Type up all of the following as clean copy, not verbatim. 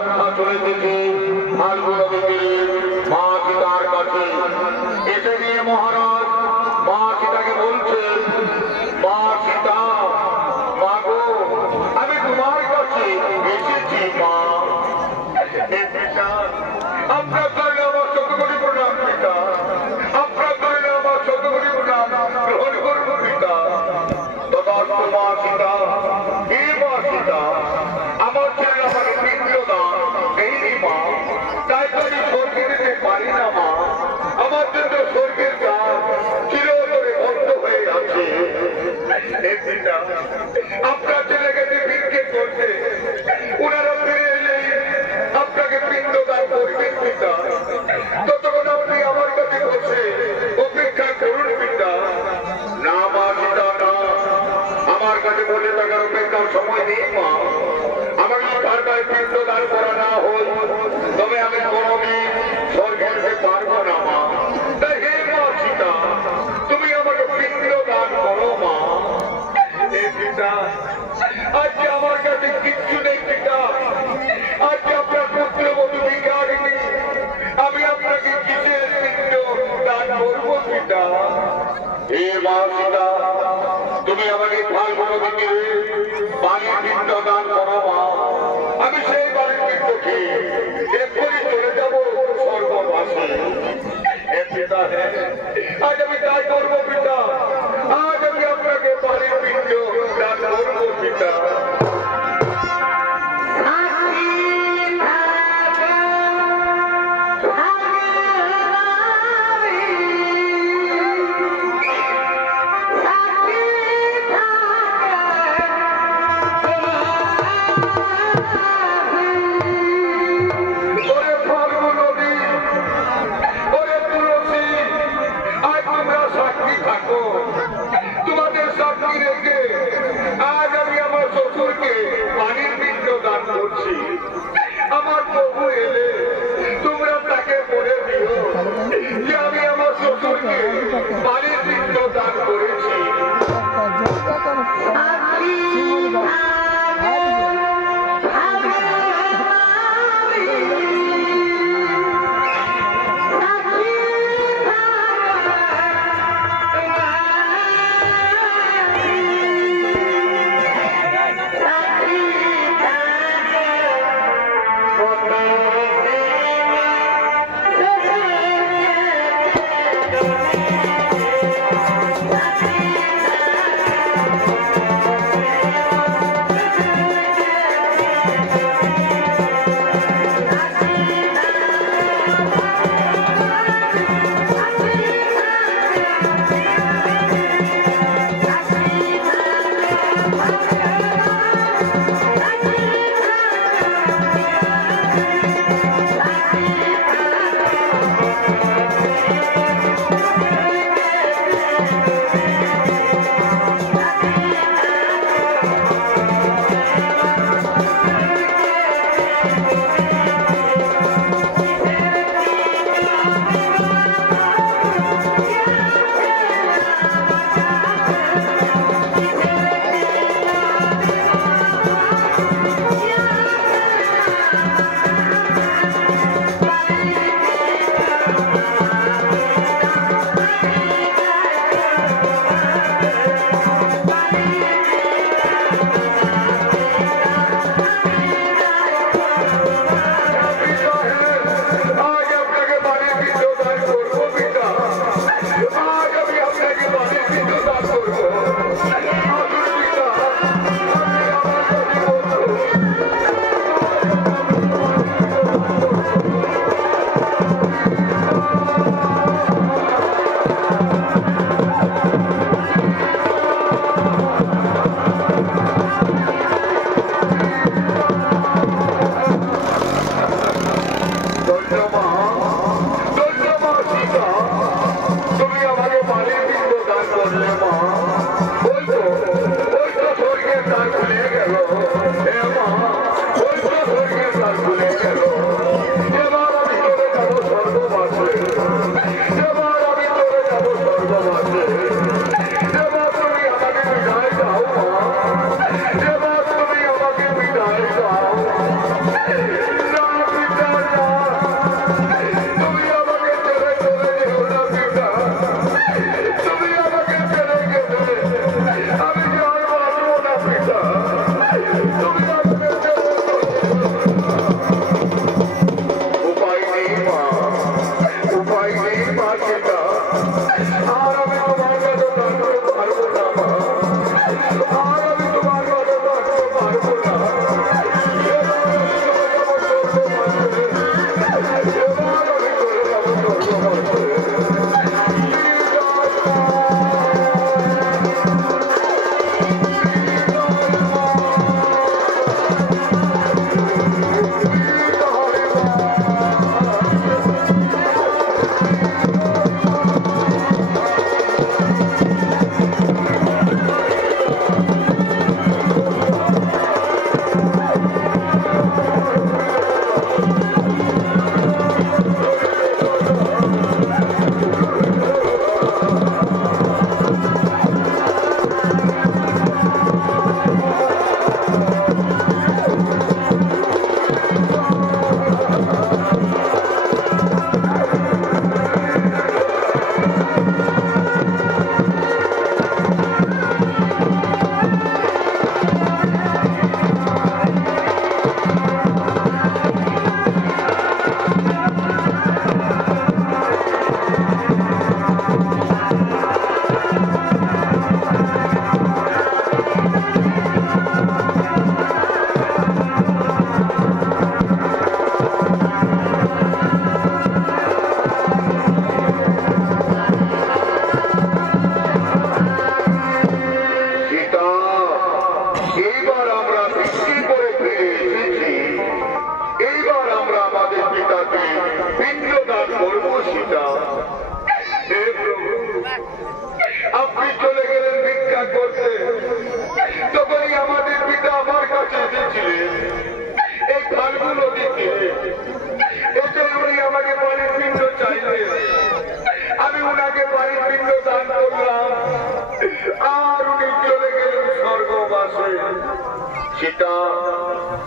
রক্ষা চলে থেকে ফাল্গুনবতীর মা সীতার কাছে এসে নিয়ে মহারাজ মা সীতাকে বলছেন, মা সীতা, মা গো, আমি তোমার কাছে এসেছি মা। আপনার কারণে আমার শতকোটি প্রণাম পিতা, আপনার কারণে আমার শতকোটি প্রণাম গ্রহণ করব পিতা। তথাস্তু মা সীতা, হে মা সীতা, আমার ছেলে আমাকে পিণ্ড দান দেয়নি মা, তাই তো আমি স্বর্গে যেতে পারি না মা। আমার জন্য স্বর্গের দ্বার চিরতরে বন্ধ হয়ে আছে। আপনার ছেলে গেছে ভিক্ষে করতে, ওনারা ফিরে এলেই আপনাকে পিণ্ড দান করবেন পিতা। ততক্ষণ আপনি আমার কাছে বসে অপেক্ষা করুন পিতা। না মা সীতা, না, আমার কাছে বসে থাকার অপেক্ষার সময় নেই মা। আমাকে তার গায়ে পিণ্ড দান করা না হল তবে আমি কোনোদিন স্বর্গে যেতে পারবো না মা। তাই হে মা সীতা, তুমি আমাকে পিণ্ড দান করো মা। হে পিতা, আজকে আমার কাছে কিচ্ছু নেই পিতা, আজকে আপনার পুত্রবধূ বিকারিণী, আমি আপনাকে কিসের পিণ্ড দান করবো পিতা? হে মা সীতা, তুমি আমাকে ফাল্গুনবতীর বাড়ির পিণ্ড দান করো মা। আমি সেই বাড়ির পিণ্ড খেয়ে এক্ষুনি চলে যাব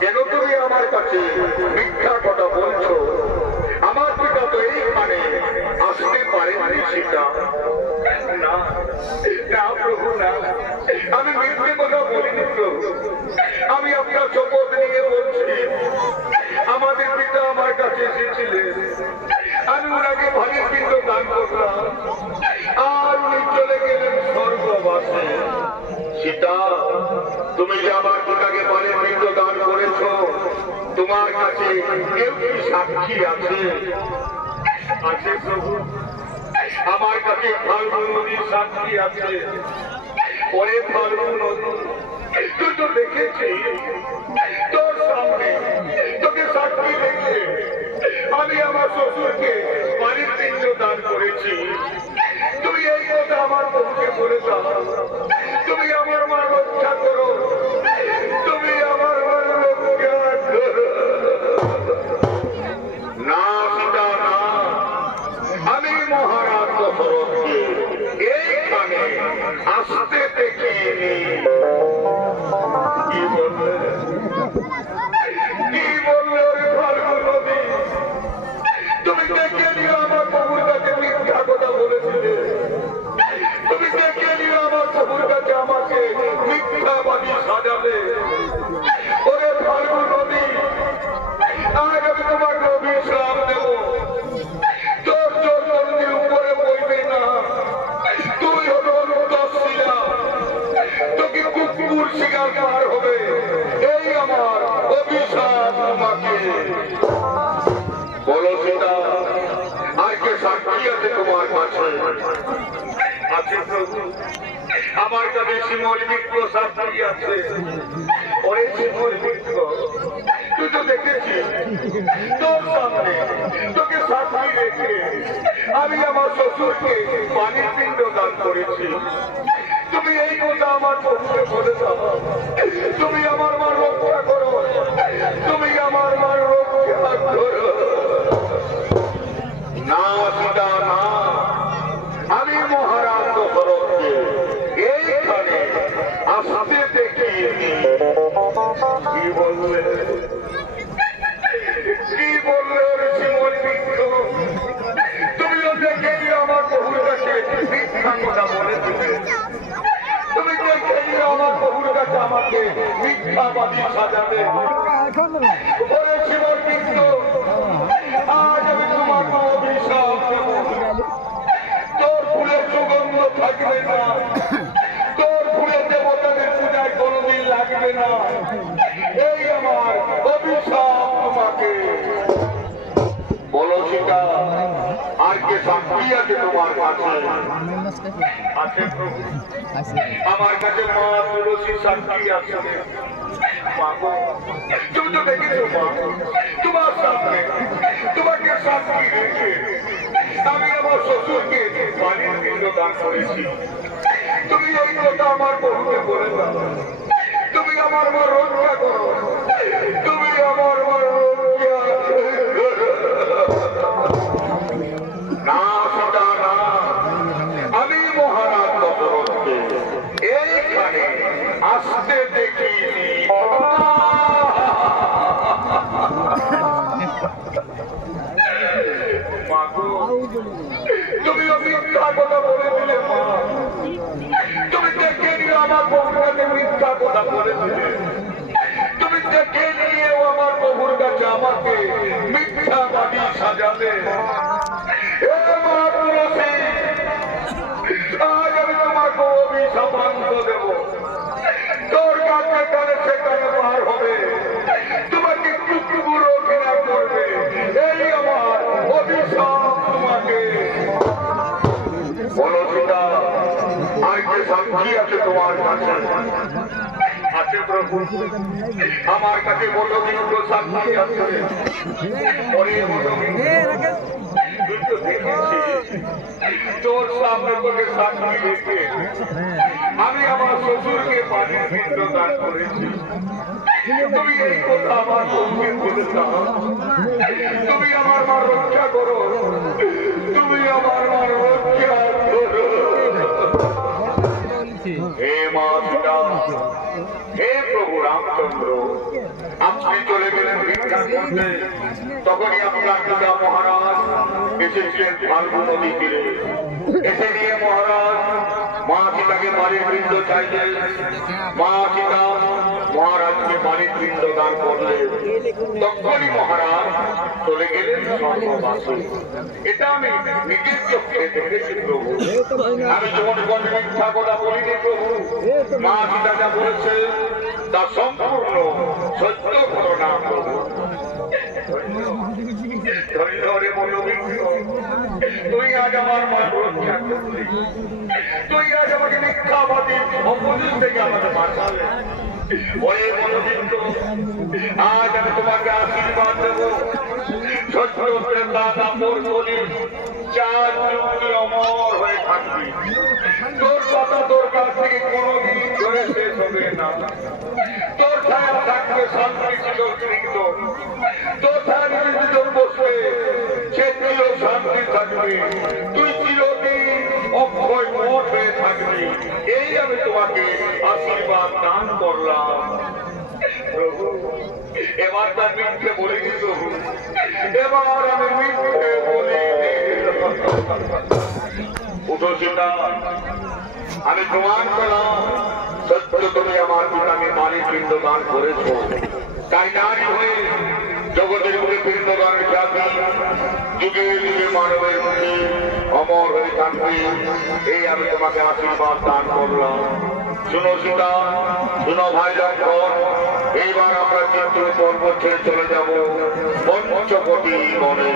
কেন তুমি আমার কাছে মিথ্যা কথা বলছো? আমার পিতা তো এইখানে আসতে পারেনি সীতা। না না প্রভু, না, আমি মিথ্যে কথা বলিনি প্রভু। আমি আপনার শপথ নিয়ে বলছি, আমাদের পিতা আমার কাছে এসেছিলেন, আমি ওনাকে ভারী পিণ্ড দান করলাম, আর উনি চলে গেলেন স্বর্গবাসে। সীতা, তুমি যে আমার পিতাকে ভারী পিণ্ড দান করেছ, তোমার কাছে কেউ কি সাক্ষী আছে? আছে প্রভু, আমার কাছে ফাল্গু নদীর সাক্ষী আছে। ওরে ফাল্গু নদী, তুই তো দেখেছিস, তোর সামনে তোকে সাক্ষী রেখে আমি আমার শ্বশুরকে বাড়ির পিণ্ড দান করেছি। তুমি এই কথা আমার প্রভুকে বলে দাও, তুমি আমার মা রক্ষা করো, তুমি আমার মা রক্ষা করো। না সীতা, না, আমি মহারাজ দশরথকে এইখানে আসতে দেখিনি। কি বললে? কি বললে ওই ফাল্গু নদী? তুমি দেখে নিও আমার প্রভুর কাছে মিথ্যা কথা বলেছিলে। তুমি দেখে নিও আমার প্রভুর কাছে আমাকে মিথ্যাবাদী সাজালে। ওরে ফাল্গু নদী, আজ আমি তোমাকে অভিশ্রাপ দেব। তোর জোর জলদি উপরে বইবে না, তুই হলো অনুদশিলা, তোকে কুকুর শিকার পার হবে, এই আমার অভিশাপ তোমাকে। বলো সীতা, আর কে সাক্ষী আছে তোমার কাছে? আছে প্রভু, আমার কাছে শিমল মিত্র সাক্ষী আছে। ওরে শিমল মিত্র, তুই তো দেখেছিস, তোর সামনে তোকে সাক্ষী রেখে আমি আমার শ্বশুরকে পানির পিণ্ড দান করেছি। তুমি এই কথা আমার প্রভুকে বলে দাও, তুমি আমার মা রক্ষা করো, তুমি আমার মা রক্ষা করো। না সীতা, না, আমি মহারাজ দশরথকে এইখানে আসতে দেখিনি। কি বললে? কি বললে ওর শিমল মিত্র? তুমিও দেখে আমার প্রভুর কাছে মিথ্যা কথা বলেছিলে। তুমি দেখে আমার প্রভুর কাছে আমাকে মিথ্যাবাদী সাজাবে। ওরে শিমল মিত্র, আজ আমি তোমাকে অভিশাপ দেব। তোর ফুলের সুগন্ধ থাকবে না, তোর ফুলের দেবতাদের পূজায় কোনদিন লাগবে না, এই আমার অভিশাপ তোমাকে। বলো সীতা, আর কে সাক্ষী আছে তোমার কাছে? আছে প্রভু, আমার কাছে মা তুলসী সাক্ষী আছে। তুমি তো দেখেছো মা, তোমার সামনে তোমাকে সাক্ষী রেখে আমি আমার শ্বশুরকে বাড়ির পিণ্ড দান করেছি। তুমি এই কথা আমার প্রভুকে বলে দাও, তুমি আমার মা রক্ষা করো, তুমি আমার মা রক্ষা করো। না সীতা, না, আমি মহারাজ দশরথকে এইখানে আসতে দেখিনি। তুমিও মিথ্যা কথা বলে দিলে মা, তুমি দেখে নিয়ে আমার প্রভুর কাছে মিথ্যা কথা বলে দিলে। তুমি দেখে নিয়েও আমার প্রভুর কাছে আমাকে মিথ্যাবাদী সাজালে। হে মা তুলসী, আজ আমি তোমাকে অভিশাপান্ত দেব। তোর কাছে কানে সেখানে পার হবে, তোমাকে কুকুর ঘৃণা করবে, এই আমার অভিশাপ তোমাকে। বলো সীতা, আর কে সাক্ষী আছে তোমার কাছে? আছে প্রভু, আমার কাছে বটবৃক্ষ সাক্ষী আছে। তোর সামনে তোকে সাক্ষী রেখে আমি আমার শ্বশুরকে পানির পিণ্ড দান করেছি। তুমি এই কথা আমার প্রভুকে বলে দাও, তুমি আমার মা রক্ষা করো, তুমি আমার মা রক্ষা করো। হে মা সীতা, হে প্রভু রামচন্দ্র, আপনি চলে গেলেন ভিক্ষা করতে, তখনই আপনার পিতা মহারাজ এসেছিলেন ফাল্গু নদী তীরে। এসে নিয়ে মহারাজ মা সীতাকে বাড়ির বৃন্দ চাইলেন। মা সীতা মহারাজকে বাড়ির বৃন্দ দান করলেন। তখনই মহারাজ চলে গেলেন স্বর্গবাসে। এটা আমি নিজের চোখে দেখেছি প্রভু, আমি যখন কোন মিথ্যা কথা বলিনি প্রভু। মা সীতা যা বলেছে তা সম্পূর্ণ সত্য ঘটনা প্রভু। তুই আজ আমার মা রক্ষা করলি, তুই আজ আমাকে মিথ্যাবাদী অপোজিট থেকে আমাকে বাঁচালে। ওই মনোবিন্দ আজ আমি তোমাকে আশীর্বাদ দেবো। সত্যের দাদা মোর বলি 4 যুগ অমর হয়ে থাকবি। তোর কথা তোর কাছ থেকে কোনোদিন ধরে শেষ হবে না। তোর ছায়া থাকবে শান্তি চিরস্নিগ্ধ। তোর ছায়া নিজের বসবে, সে চির শান্তি থাকবে। তুই চিরদিন অক্ষয় মঠ হয়ে থাকবি। এই আমি তোমাকে আশীর্বাদ দান করলাম প্রভু। এবার তার মিথ্যে বলিনি প্রভু, এবার আমি মিথ্যে বলিনি। উঠো সীতা, আমি প্রমাণ করলাম সত্য তুমি আমার পিতাকে বাড়ির পিণ্ড দান করেছ। তাই নারী হয়ে জগতের মুখে পিণ্ড দানের খ্যাতি যুগে যুগে মানবের মুখে অমর হয়ে থাকবে। এই আমি তোমাকে আশীর্বাদ দান করলাম। শুনো সীতা, শুনো ভাই লক্ষণ, এইবার আমরা চিত্র পর্বত ছেড়ে চলে যাব পঞ্চকোটি বনে।